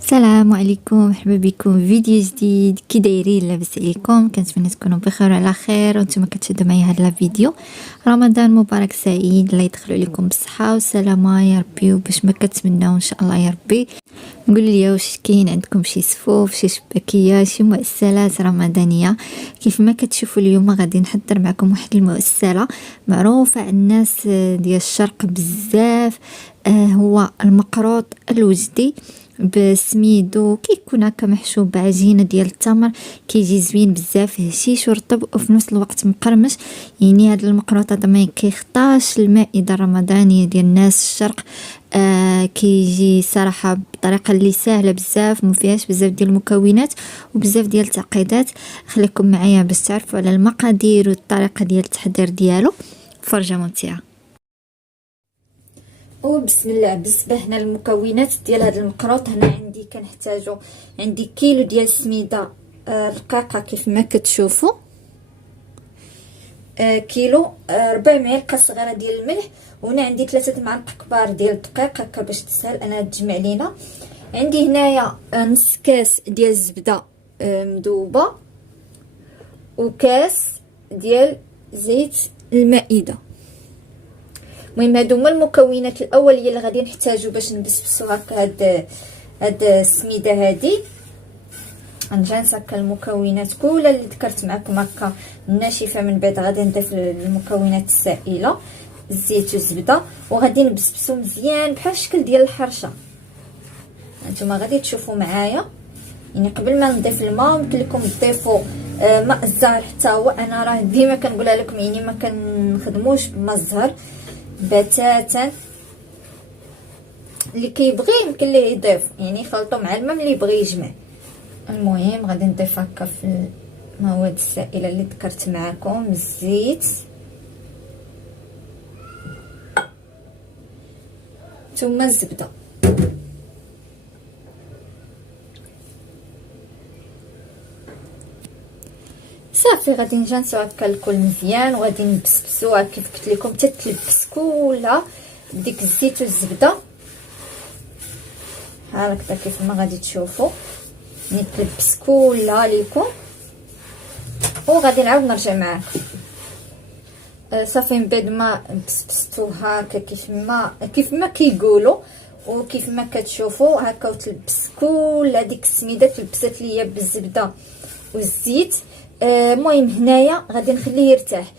السلام عليكم، مرحبا بكم في فيديو جديد. كي دايرين؟ لاباس عليكم؟ كنتمنى تكونوا بخير وعلى خير وانتم كتشاهدوا معايا هذا الفيديو. رمضان مبارك سعيد، الله يدخلوا عليكم بالصحه والسلامه يا ربي، وباش ما كتمناو ان شاء الله يا ربي. قولوا لي واش كاين عندكم شي صفوف، شي شباكيه، شي مؤسسات رمضانيه؟ كيف ما كتشوفوا اليوم غادي نحضر معكم واحد المؤسسه معروفه عند الناس ديال الشرق بزاف. هو المقروط الوجدي بسميدو، كيكون هكا محشو بعجينه ديال التمر، كيجي زوين بزاف، هشيش ورطب وفي نفس الوقت مقرمش. يعني هذا المقروط هذا ما كيخطاش المائده الرمضانيه ديال الناس الشرق. كيجي صراحه بطريقه اللي سهله بزاف، ما فيهاش بزاف ديال المكونات وبزاف ديال التعقيدات. خليكم معايا باش تعرفوا على المقادير والطريقه ديال التحضير ديالو. فرجه ممتعه. وبسم الله. بالنسبه هنا المكونات ديال هذا المقروط، هنا عندي كيلو ديال السميده رقيقه كيف ما كتشوفوا، كيلو، 4 معالق صغيره ديال الملح، وهنا عندي 3 معالق كبار ديال الدقيق هكا باش تسهل انا تجمع لينا. عندي هنايا نص كاس ديال الزبده مذوبه، وكاس ديال زيت المائده. المهم هادو هما المكونات الاوليه اللي غادي نحتاجو باش نبسبسو هكا هاد السميده هادي. غنجي نسكر المكونات كلها اللي ذكرت معكم هكا ناشفه، من بعد غادي نضيف المكونات السائله الزيت والزبده، وغادي نبسبسو مزيان بحال الشكل ديال الحرشه. هانتوما غادي تشوفوا معايا. يعني قبل ما نضيف الماء ممكن لكم تضيفوا ماء الزهر حتى هو. انا راه ديما كنقولها لكم، يعني ما كنخدموش بماء الزهر بتاتا. اللي كيبغي يمكن ليه يضيف، يعني يخلطوا مع الماء اللي يبغي يجمع. المهم غادي نضيف هكا في المواد السائله اللي ذكرت معكم، الزيت ثم الزبده. صافي غادي نجانسو هكا الكل مزيان، وغادي نبسبسوها كيف قلت لكم حتى تلبس كلها ديك الزيت والزبده. ها هكذا كيف ما غادي تشوفوا نتلبس كلها ليكم، وغادي نعاود نرجع معاكم. صافي من بعد ما بسبستوها هكا كيف ما كيقولوا وكيف ما كتشوفوا هكا، وتلبس كل ديك السميده تلبست ليا بالزبده والزيت. المهم هنايا غادي نخليه يرتاح.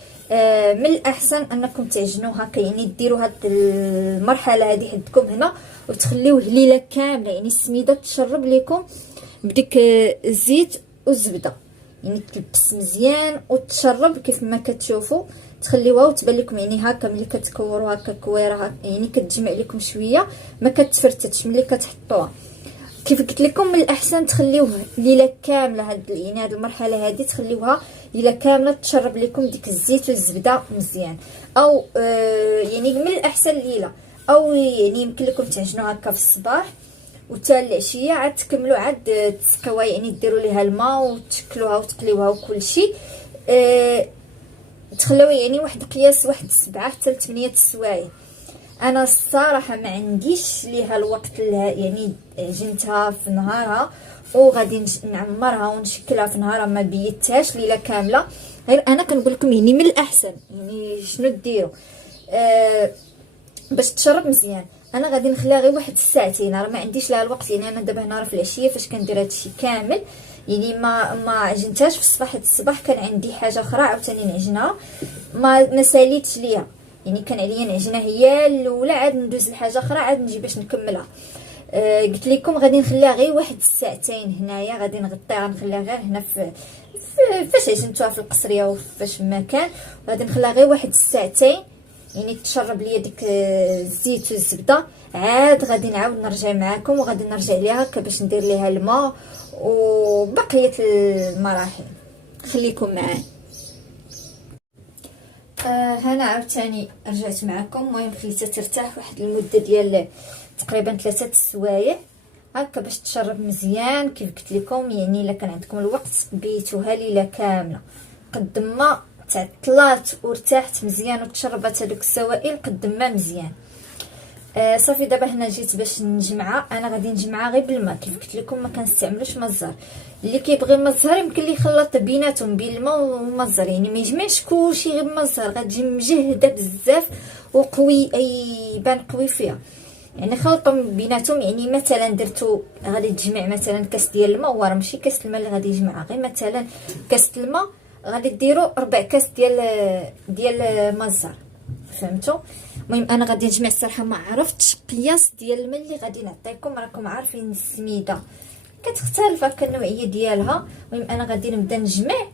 من الاحسن انكم تعجنوه هكا، يعني ديروا هاد المرحله هذه عندكم هنا وتخليوه ليله كامله، يعني السميده تشرب لكم بديك الزيت والزبده، يعني تلبس مزيان وتشرب كيف ما كتشوفوا. تخليوها وتبان لكم يعني هكا ملي كتكوروا هكا كويره، يعني كتجمع لكم شويه، ما كتفرتتش ملي كتحطوها. كيف قلت لكم من الاحسن تخليوه ليله كامله، يعني هاد المرحله هذه تخليوها ليله كامله تشرب لكم ديك الزيت والزبده مزيان. او يعني من الاحسن ليله، او يعني يمكن لكم تعجنوا هكا في الصباح وتا العشيه عاد تكملوا عاد تسقيوها، يعني ديروا ليها الماء وتشكلوها وتقليوها وكل شيء. تخلوها يعني واحد قياس واحد 7 حتى 8 السوايع. انا الصراحه ما عنديش ليها الوقت يعني عجنتها في نهارها وغادي نعمرها ونشكلها في نهارها، ما بيتهاش ليله كامله. غير انا كنقول لكم يعني من الاحسن يعني شنو ديروا باش تشرب مزيان. انا غادي نخليها غير واحد الساعتين، راه ما عنديش لها الوقت. يعني انا دابا هنا راه في العشيه فاش كندير هادشي كامل، يعني ما عجنتهاش في الصباح. الصباح كان عندي حاجه اخرى عاوتاني نعجنها، ما ساليتش ليا، يعني كان عليا نعجنها هي الاولى، عاد ندوز لحاجه اخرى عاد نجي باش نكملها. قلت لكم غادي نخليها غير واحد الساعتين. هنايا غادي نغطيها، نخليها غير هنا في فاش عجنتوها في القصريه وفاش ما كان، غادي نخليها غير واحد الساعتين يعني تشرب ليا ديك الزيت والزبده. عاد غادي نعاود نرجع معكم وغادي نرجع ليها هكا باش ندير ليها الماء وبقيه المراحل. خليكم معايا. هنا عاوتاني رجعت معكم. المهم خليتها ترتاح واحد المده ديال تقريبا 3 السوايع هكا باش تشرب مزيان. كيف قلت لكم يعني الا كان عندكم الوقت بيتوها ليله كامله، قد ما تعطلات وارتاحت مزيان وتشربت هذوك السوائل قد ما مزيان. صافي دابا هنا جيت باش نجمعها. انا غادي نجمعها غير بالماء، كيف قلت لكم ما كنستعملوش ما الزهر. اللي كيبغي ما الزهر يمكن ليه يخلط بيناتهم بين الماء وما الزهر، يعني ما يجمعش كلشي غير بما الزهر، غتجي مجهده بزاف وقوي، يبان قوي فيها. يعني خلطهم بيناتهم، يعني مثلا درتو غادي تجمع مثلا كاس ديال الماء، هو راه ماشي كاس الماء اللي غادي يجمعها، غير مثلا كاس الماء غادي ديروا 4 كاس ديال ما الزهر، فهمتوا؟ المهم انا غادي نجمع. الصراحه ما عرفتش قياس ديال الماء اللي غادي نعطيكم، راكم عارفين السميده كتختلف هكا النوعيه ديالها. المهم انا غادي نبدا نجمع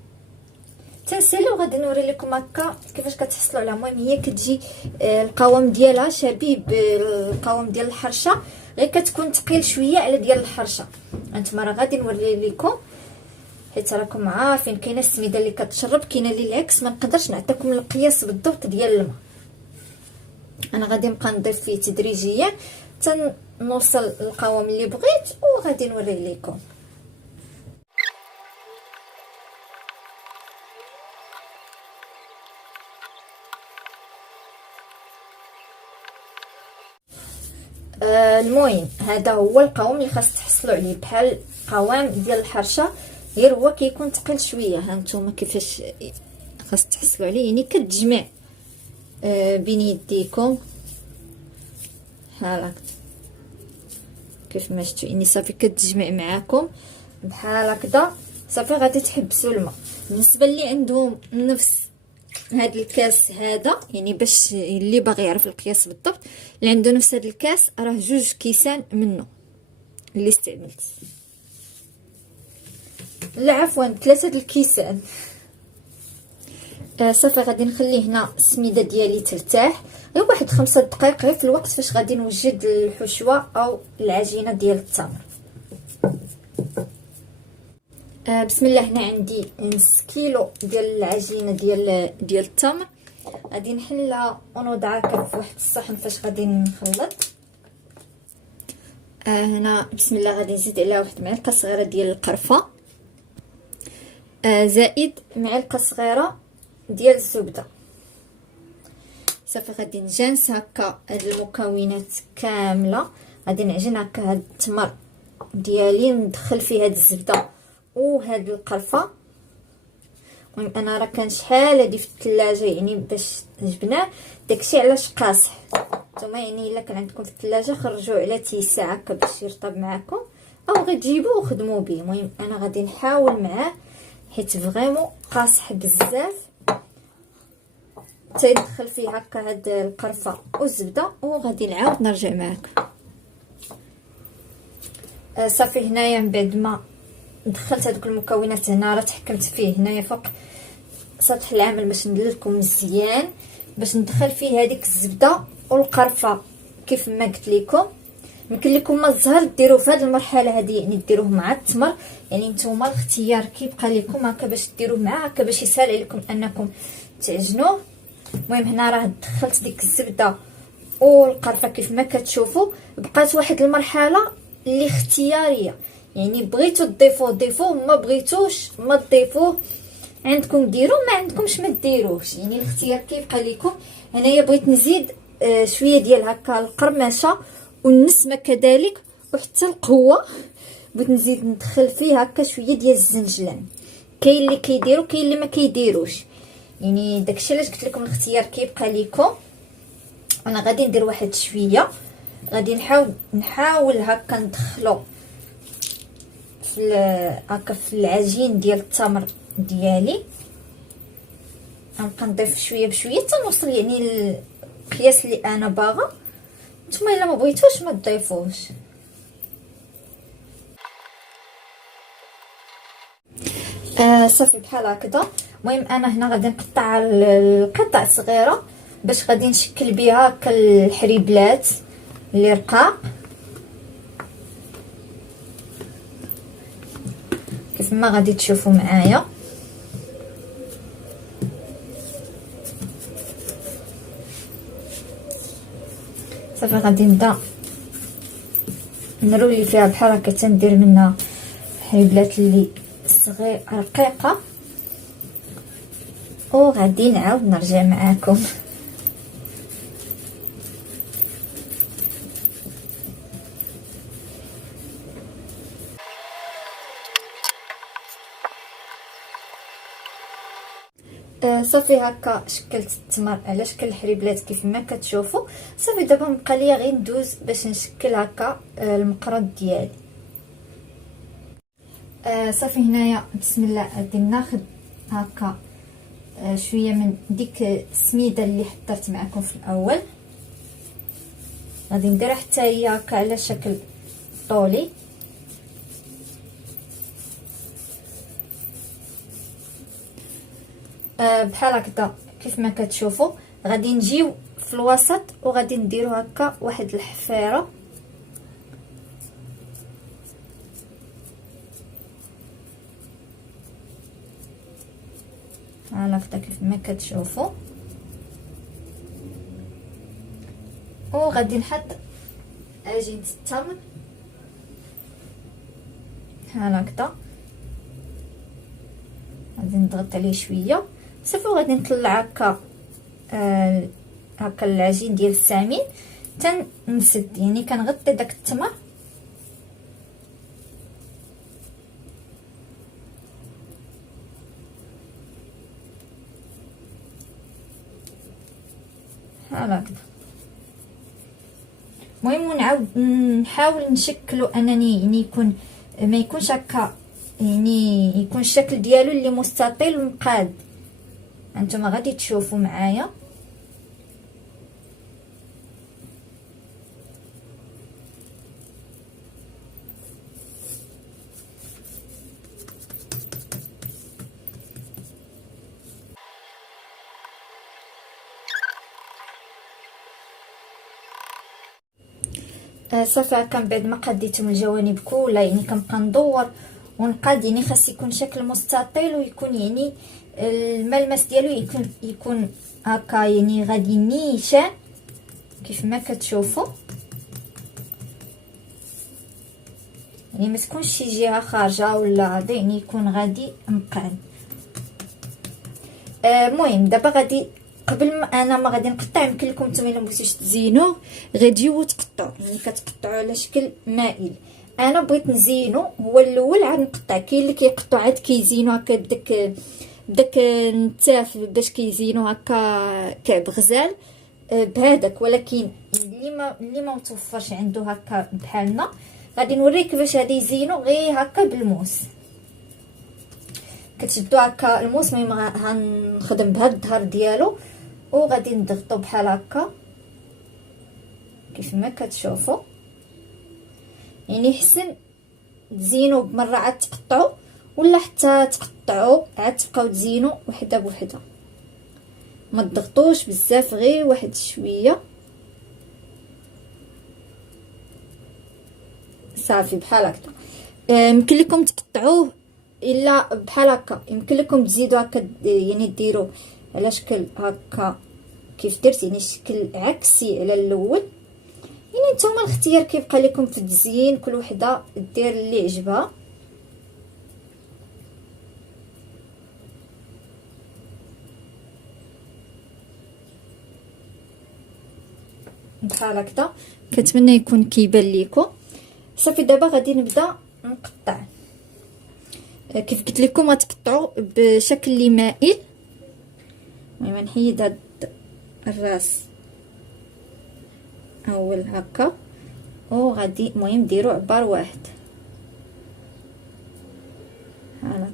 تنسالي، وغادي نوري لكم هكا كيفاش كتحصلوا عليها. المهم هي كتجي القوام ديالها شبيه بالقوام ديال الحرشه، غير كتكون ثقيل شويه على ديال الحرشه. انتما راه غادي نوري لكم، حيت راكم عارفين كاينه السميده اللي كتشرب، كاينه اللي العكس. ما نقدرش نعطيكم القياس بالضبط ديال الماء، انا غادي نبقى نضيف فيه تدريجيا تنوصل القوام اللي بغيت، وغادي نوريه لكم. المهم هذا هو القوام اللي خاص تحصلوا عليه، بحال قوام ديال الحرشه، غير هو كيكون ثقيل شويه. ها نتوما كيفاش خاص تحصلوا عليه، يعني كتجمع بين يديكم بحال كيف ما شفتوا، يعني صافي كتجمع معاكم بحال هكذا. صافي غادي تحبسوا الماء. بالنسبه اللي عندهم نفس هاد الكاس هذا، يعني باش اللي باغي يعرف القياس بالضبط، اللي عنده نفس هاد الكاس راه 2 كيسان منه اللي استعملت، لا عفوا 3 الكيسان. صافي غادي نخلي هنا السميده ديالي ترتاح غير واحد 5 دقائق، غير في الوقت فاش غادي نوجد الحشوه او العجينه ديال التمر. بسم الله. هنا عندي نص كيلو ديال العجينه ديال التمر، غادي نحلها ونوضعها في واحد الصحن فاش غادي نخلط. هنا بسم الله غادي نزيد عليها واحد معلقه صغيره ديال القرفه، زائد معلقه صغيره ديال الزبده. صافي غادي نجانس هكا هاد المكونات كامله، غادي نعجن هكا هاد التمر ديالي، ندخل فيه هاد الزبده وهاد القرفه. المهم انا راه كان شحال هادي في الثلاجه، يعني باش جبناه داكشي علاش قاصح. نتوما يعني الا كان عندكم في الثلاجه خرجوه على تيساع هكا باش يرطب معكم، او غير تجيبوه وخدموا به. المهم انا غادي نحاول معاه حيت فريمون قاصح بزاف، تيدخل فيه هكا هاد القرفه والزبده، وغادي نعاود نرجع معاكم. صافي هنايا من بعد ما دخلت هذوك المكونات هنا، راه تحكمت فيه هنايا فوق سطح العمل باش ندللكم مزيان، باش ندخل فيه هذيك الزبده والقرفه كيف ما قلت لكم. يمكن لكم ما الزهر ديروه في هذه المرحله هذه، يعني ديروه مع التمر، يعني نتوما الاختيار كيبقى لكم هكا باش ديروه معاه، هكا باش يسهل عليكم انكم تعجنوه. المهم هنا راه دخلت ديك الزبده والقرفه كيف ما كتشوفوا. بقات واحد المرحله اللي اختياريه، يعني بغيتو تضيفوه ضيفوه، ما بغيتوش ما تضيفوه، عندكم ديروه ما عندكمش ما ديروهش، يعني الاختيار كيبقى لكم. هنايا بغيت نزيد شويه ديال هكا القرمشه والنسمه كذلك، وحتى القهوه بغيت نزيد ندخل فيه هكا شويه ديال الزنجلان. كاين اللي كيديروا كاين اللي ما كيديروش، يعني داكشي علاش قلت لكم الاختيار كيبقى لكم. انا غادي ندير واحد شويه، غادي نحاول هكا ندخلو في هكا في العجين ديال التمر ديالي. غنبقى نضيف شويه بشويه حتى نوصل يعني القياس اللي انا باغا. نتوما الا ما بغيتوش ما تضيفوش. صافي بحال هكذا. المهم انا هنا غادي نقطع القطع صغيره باش غادي نشكل بها هكا الحريبلات اللي رقاق كيف ما غادي تشوفوا معايا. صافي غادي نبدا نرولي فيها بحال هكا تندير منها حريبلات اللي صغير رقيقه، وغادي نعاود نرجع معاكم. صافي هكا شكلت التمر على شكل الحريبلات كيف ما كتشوفوا. صافي دابا بقى ليا غير ندوز باش نشكل هكا المقرط ديالي. صافي هنايا بسم الله غادي ناخذ هكا شويه من ديك السميده اللي حضرت معكم في الاول، غادي نديرها حتى هي هكا على شكل طولي. بحال هكذا كيف ما كتشوفوا. غادي نجيو في الوسط وغادي نديرو هكا واحد الحفيره هكذا كيف ما كتشوفوا، وغادي نحط عجينه التمر بحال هكذا. غادي نضغط عليه شويه صافي، وغادي نطلع هكا هكا العجين ديال السمين تنسد، يعني كنغطي داك التمر بحال هكذا. المهم نعاود نحاول نشكلو انني يعني يكون ما يكونش هكا، يعني يكون الشكل ديالو اللي مستطيل ومقاد. انتما غادي تشوفوا معايا. صافي هكا من بعد ما قديتهم الجوانب كلها، يعني كنبقى ندور ونقاد، يعني خاص يكون شكل مستطيل ويكون يعني الملمس ديالو يكون هكا يعني غادي نيشان كيف ما كتشوفوا، يعني ما تكونش شي جهه خارجه ولا هذا، يعني يكون غادي مقاد. المهم دابا غادي قبل ما انا ما غادي نقطع، يمكن لكم نتوما الا بغيتوش تزينوه غير تجيو وتقطعوا، يعني كتقطعوا على شكل مائل. انا بغيت نزينو هو الاول عاد نقطع. كاين اللي كيقطعوا عاد كيزينوا هكا بداك النتاف باش كيزينوا هكا كعب غزال بهذاك، ولكن اللي ما متوفرش عنده هكا بحالنا غادي نوريك كيفاش هادي يزينوا غير هكا بالموس. كتشدوا هكا الموس، المهم غنخدم بهاد الظهر ديالو وغادي نضغطو بحال هكا كيف ما كتشوفوا. يعني حسن تزينوا بمره عاد تقطعوا، ولا حتى تقطعوا عاد تبقاو تزينوا وحده بوحده، ما تضغطوش بزاف غير واحد شويه. صافي بحال هكا. يمكن لكم تقطعوه الا بحال هكا، يمكن لكم تزيدوا هكا يعني ديروا على شكل هكا كيف درت، يعني شكل عكسي على الاول. يعني نتوما الاختيار كيبقى لكم في التزيين، كل وحده دير اللي عجبها. بحال هكذا كنتمنى يكون كيبان ليكم. صافي دابا غادي نبدا نقطع كيف قلت لكم، غتقطعوا بشكل اللي مائل. المهم نحيد هاد الراس اول هكا، وغادي المهم ديروا عبار واحد هكذا.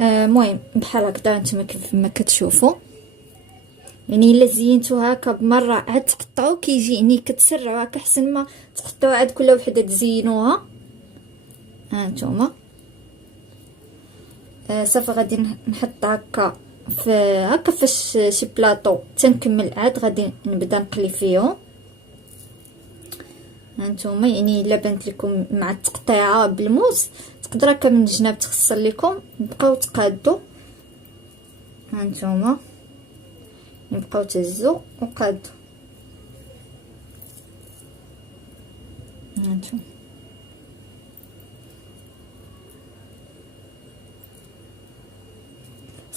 المهم بحال هكذا نتوما كيف ما كتشوفوا. يعني الا زينتو هكا بمره عاد تقطعوا كيجي يعني كتسرعوا هكا، حسن ما تقطعوا عاد كل وحده تزينوها. ها نتوما صافي غادي نحط هكا في هكا فاش شي بلاطو تنكمل، عاد غادي نبدا نقلي فيهم. هانتوما يعني الا بانت لكم مع التقطيعه بالموس تقدر هكا من الجناب تخسر لكم، بقاو تقادوا. هانتوما نبقاو تهزوا وقادوا. هانتوما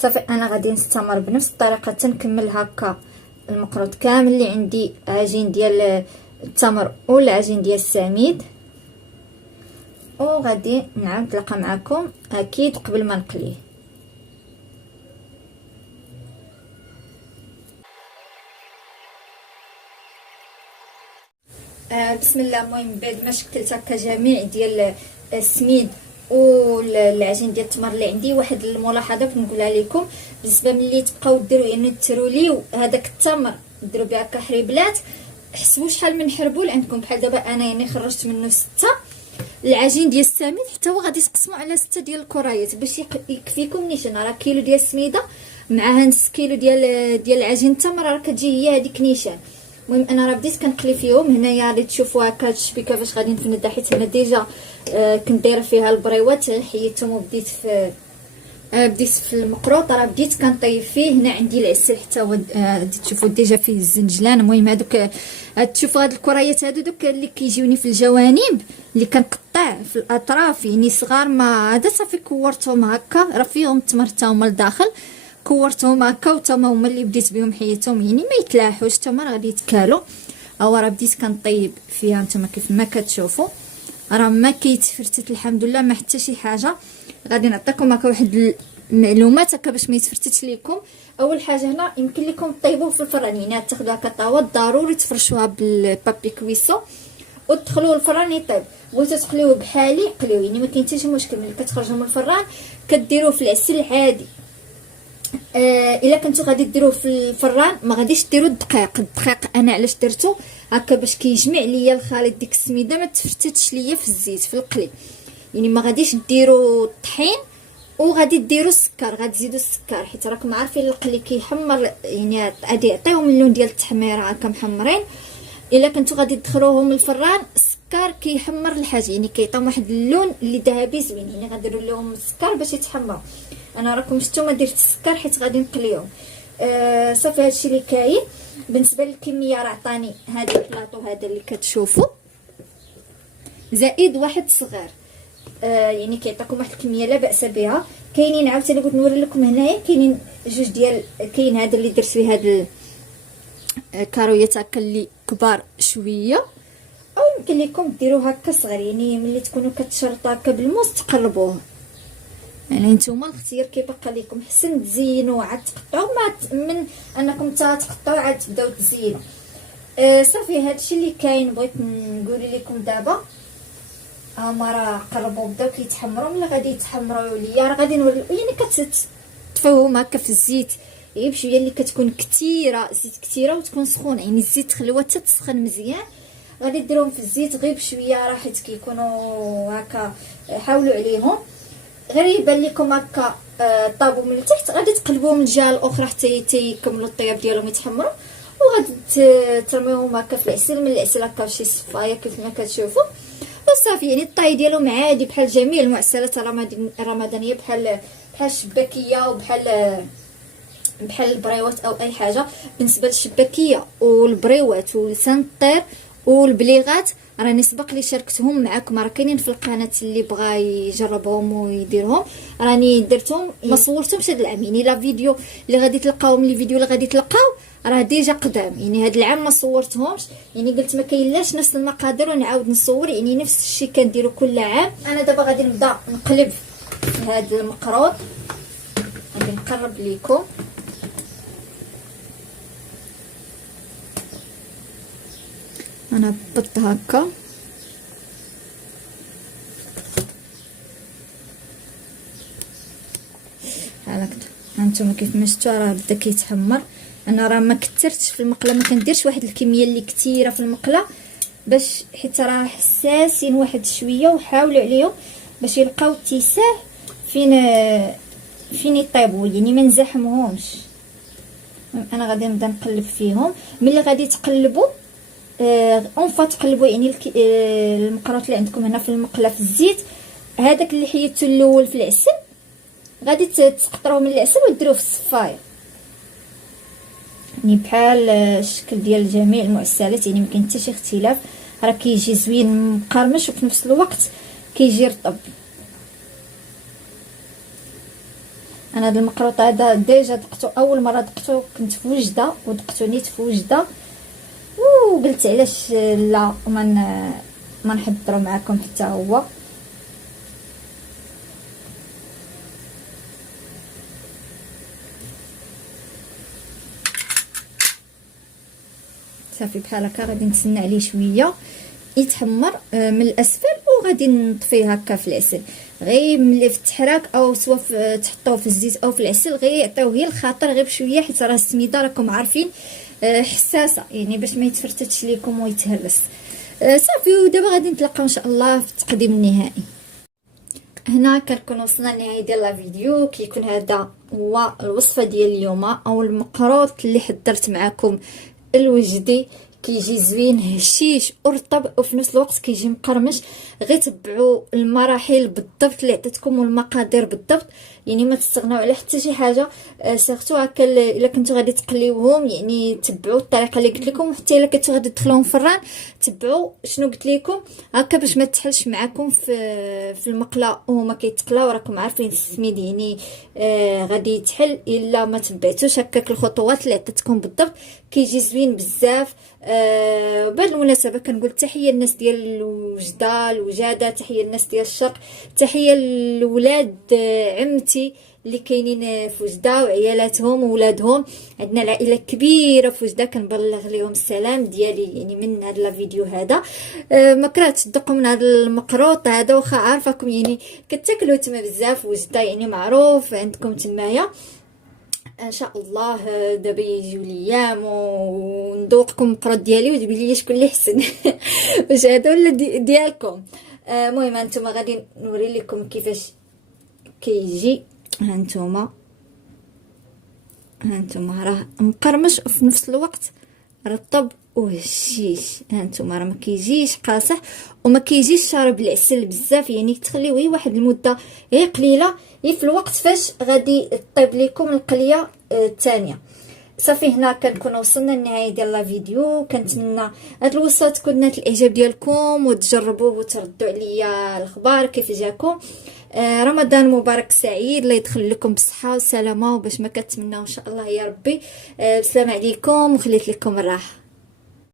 صافي انا غادي نستمر بنفس الطريقه تنكمل هكا المقروط كامل اللي عندي، عجين ديال التمر ولا عجين ديال السميد، وغادي نعاود نتلاقى معكم اكيد قبل ما نقليه. بسم الله. المهم بعد ما شكلت هكا جميع ديال السميد والعجين ديال التمر اللي عندي، واحد الملاحظه كنت نقولها لكم بالنسبه ملي تبقاو ديروا يعني تروليو هذاك التمر ديروا بها هكا حريبلات، حسبوا شحال من حربول عندكم. بحال دابا انا يعني خرجت منه 6 العجين ديال السميد، حتى هو غادي تقسموا على 6 ديال الكريات باش يكفيكم نيشان. راه كيلو ديال السميده معها نص كيلو ديال العجين التمر، راه كتجي هي هذيك نيشان. المهم انا راه بديت كنقلي فيهم. هنايا غادي تشوفوا هكا الشبيكه فاش غادي نفندها، حيت انا ديجا كنت دايره فيها البريوات، حيدتهم وبديت في المقروط. راه بديت كنطيب فيه. هنا عندي العسل حتى هو تشوفوا ديجا فيه الزنجلان. المهم هذوك تشوفوا هاد الكريات هادو دوك اللي كيجيوني في الجوانب اللي كنقطع في الاطراف يعني صغار، ما هذا صافي كورتهم هكا، راه فيهم التمر حتى هما لداخل، كورتهم هكا وتا هما اللي بديت بهم حيدتهم يعني ما يتلاحوش، حتى هما غادي يتكالوا. او راه بديت كنطيب فيها نتوما كيف ما كتشوفوا، راه ما كيتفرتت الحمد لله، ما حتى شي حاجه. غادي نعطيكم هكا واحد المعلومات هكا باش ما يتفرتتش لكم. اول حاجه هنا يمكن لكم طيبوه في الفران، يعني تاخذوا هكا طاوه ضروري تفرشوها بالبابي كويسو وتدخلوه الفران يطيب. بغيتو تقليوه بحالي قليوه، يعني ما كاين حتى شي مشكل. ملي كتخرجوا من الفران كديروه في العسل عادي. الا كنتو غادي ديروه في الفران ما غاديش ديروا الدقيق انا علاش درتو هكا باش كيجمع ليا الخليط ديك السميده ما تفتتش ليا في الزيت في القلي. يعني ما غاديش ديروا الطحين وغادي ديروا السكر، غادي تزيدوا السكر حيت راكم عارفين القلي كيحمر، يعني غادي يعطيهم اللون ديال التحميره هكا محمرين. الا كنتو غادي تدخلوهم الفران السكر كيحمر الحاجه، يعني كيعطيهم واحد اللون اللي ذهبي زوين، يعني غنديروا لهم السكر باش يتحمروا. انا راكم شفتوا ما درت السكر حيت غادي نقليهم. صافي هادشي اللي كاين. بالنسبه للكميه راه عطاني هذا البلاطو هذا اللي كتشوفوا زائد واحد صغير، يعني كيعطيكم واحد الكميه لا باس بها. كاينين عاوتاني بغيت نوري لكم هنايا كاينين جوج ديال، كاين هذا اللي درت فيه هاد الكارويات هكا اللي كبار شويه، او يمكن لكم ديروه هكا صغير، يعني ملي تكونوا كتشرطوا هكا بالموس تقربوه. يعني نتوما الاختيار كيبقى لكم، حسن تزينوا عاد تقطعوا ما من انكم تقطعوا عاد تبداو تزينوا. صافي هادشي اللي كاين بغيت نقول لكم دابا. هما راه قربوا بداو كيتحمروا، ملي غادي يتحمروا ليا راه غادي نوري يعني كتطفيوهم هكا في الزيت غير بشويه اللي كتكون كثيره، زيت كثيره وتكون سخونه، يعني الزيت خلوها حتى تسخن مزيان. غادي ديروهم في الزيت غير بشويه راه حيت كيكونوا هكا، حاولوا عليهم غير يبان لكم هكا طابوا من التحت. غادي تقلبوهم من الجهه الاخرى حتى يكملوا الطياب ديالهم يتحمروا، وغادي ترميوهم هكا في العسل. من العسل هكا شي صفايه كيف ما كتشوفوا، وصافي. يعني الطاي ديالهم عادي بحال جميع المعسلات الرمضانيه، بحال الشباكيه وبحال البريوات او اي حاجه. بالنسبه للشباكيه والبريوات ولسان الطير والبليغات راني سبق لي شاركتهم معكم، راه كاينين في القناه اللي بغا يجربهم ويديرهم، راني درتهم ما صورتهمش هذا العام. يعني لا فيديو اللي غادي تلقاوهم، لي فيديو اللي غادي تلقاو راه ديجا قدام، يعني هذا العام ما صورتهمش. يعني قلت ما كاينلاش نفس المقادير ونعاود نصور، يعني نفس الشيء كنديرو كل عام. انا دابا غادي نبدا نقلب هذا المقروط، غادي نقرب لكم. انا بط هكا هاكا هانتوما كيف ما شفتوا راه بدا كيتحمر. انا راه ما كثرتش في المقله، ما كنديرش واحد الكميه اللي كثيره في المقله باش حيت راه حساسين واحد شويه، وحاولوا عليهم باش يلقاو اتساع فين يطيبوا، يعني ما نزاحمهمش. انا غادي نبدا نقلب فيهم. ملي غادي تقلبوا اونفا تقلبوا يعني المقروط اللي عندكم هنا في المقله في الزيت، هذاك اللي حيدتو الاول في العسل غادي تقطروه من العسل وديروه في الصفايه، يعني بحال الشكل ديال جميع المعسلات، يعني ما كاين حتى شي اختلاف. راه كيجي زوين مقرمش وفي نفس الوقت كيجي رطب. انا هذا المقروط هذا ديجا دقته اول مره دقته كنت في وجده ودقته نيت في وجده وقلت علاش لا ما نحضروا معكم حتى هو. صافي بحال هكا غادي نتسنى عليه شويه يتحمر من الاسفل وغادي نطفيه هكا في العسل. غير ملي في التحراك او سواء تحطوه في الزيت او في العسل غير يعطيوه غير الخاطر غير بشويه، حيت راه السميده راكم عارفين حساسه يعني باش ما يتفرتتش ليكم ويتهرس. صافي ودابا غادي نتلاقاو ان شاء الله في التقديم النهائي. هنا كنكون وصلنا للنهايه ديال الفيديو. كيكون هذا هو الوصفه ديال اليوم او المقروط اللي حضرت معكم الوجدي. كيجي زوين هشيش ورطب وفي نفس الوقت كيجي مقرمش. غير تبعوا المراحل بالضبط اللي عطيتكم والمقادير بالضبط، يعني ما تستغناو على حتى شي حاجه. سيرتو هكا الا كنتو غادي تقليوهم يعني تبعوا الطريقه اللي قلت لكم، حتى الا كنتو غادي تدخلوهم فران تبعوا شنو قلت لكم هكا باش ما تحلش معكم في المقله وهما كيتقلاو. راكم عارفين السميد يعني غادي يتحل الا ما تبعتوش هكاك الخطوات اللي عطيتكم بالضبط. كيجي زوين بزاف. بهذه المناسبه كنقول تحيه للناس ديال الوجده الوجاده، تحيه للناس ديال الشرق، تحيه لولاد عمتي اللي كاينين في وجده وعيالاتهم وولادهم. عندنا العائله كبيره في وجده كنبلغ لهم السلام ديالي يعني من هذا الفيديو هذا. ما كرهتش تذوقوا من هذا المقروط هذا واخا عارفاكم يعني كتاكلوا تما بزاف وجده يعني معروف عندكم تمايا. ان شاء الله دابا يجيو الايام وندوقكم المقروط ديالي وتبين لي شكون اللي حسن واش هذا ولا ديالكم. المهم هانتوما غادي نوري لكم كيفاش كيجي. هانتوما راه مقرمش وفي نفس الوقت رطب وهشيش. هانتوما راه ما كيجيش قاصح وما كيجيش شارب العسل بزاف، يعني تخليوه غير واحد المده غير قليله في الوقت فاش غادي طيب لكم القليه الثانيه. صافي هنا كنكون وصلنا للنهايه ديال الفيديو. كنتمنى هاد الوصفه تكون نالت الاعجاب ديالكم وتجربوه وتردوا عليا الاخبار كيف جاكم. رمضان مبارك سعيد، الله يدخل لكم بالصحه والسلامه وباش ما كتمناو ان شاء الله يا ربي. السلام عليكم وخليت لكم الراحه.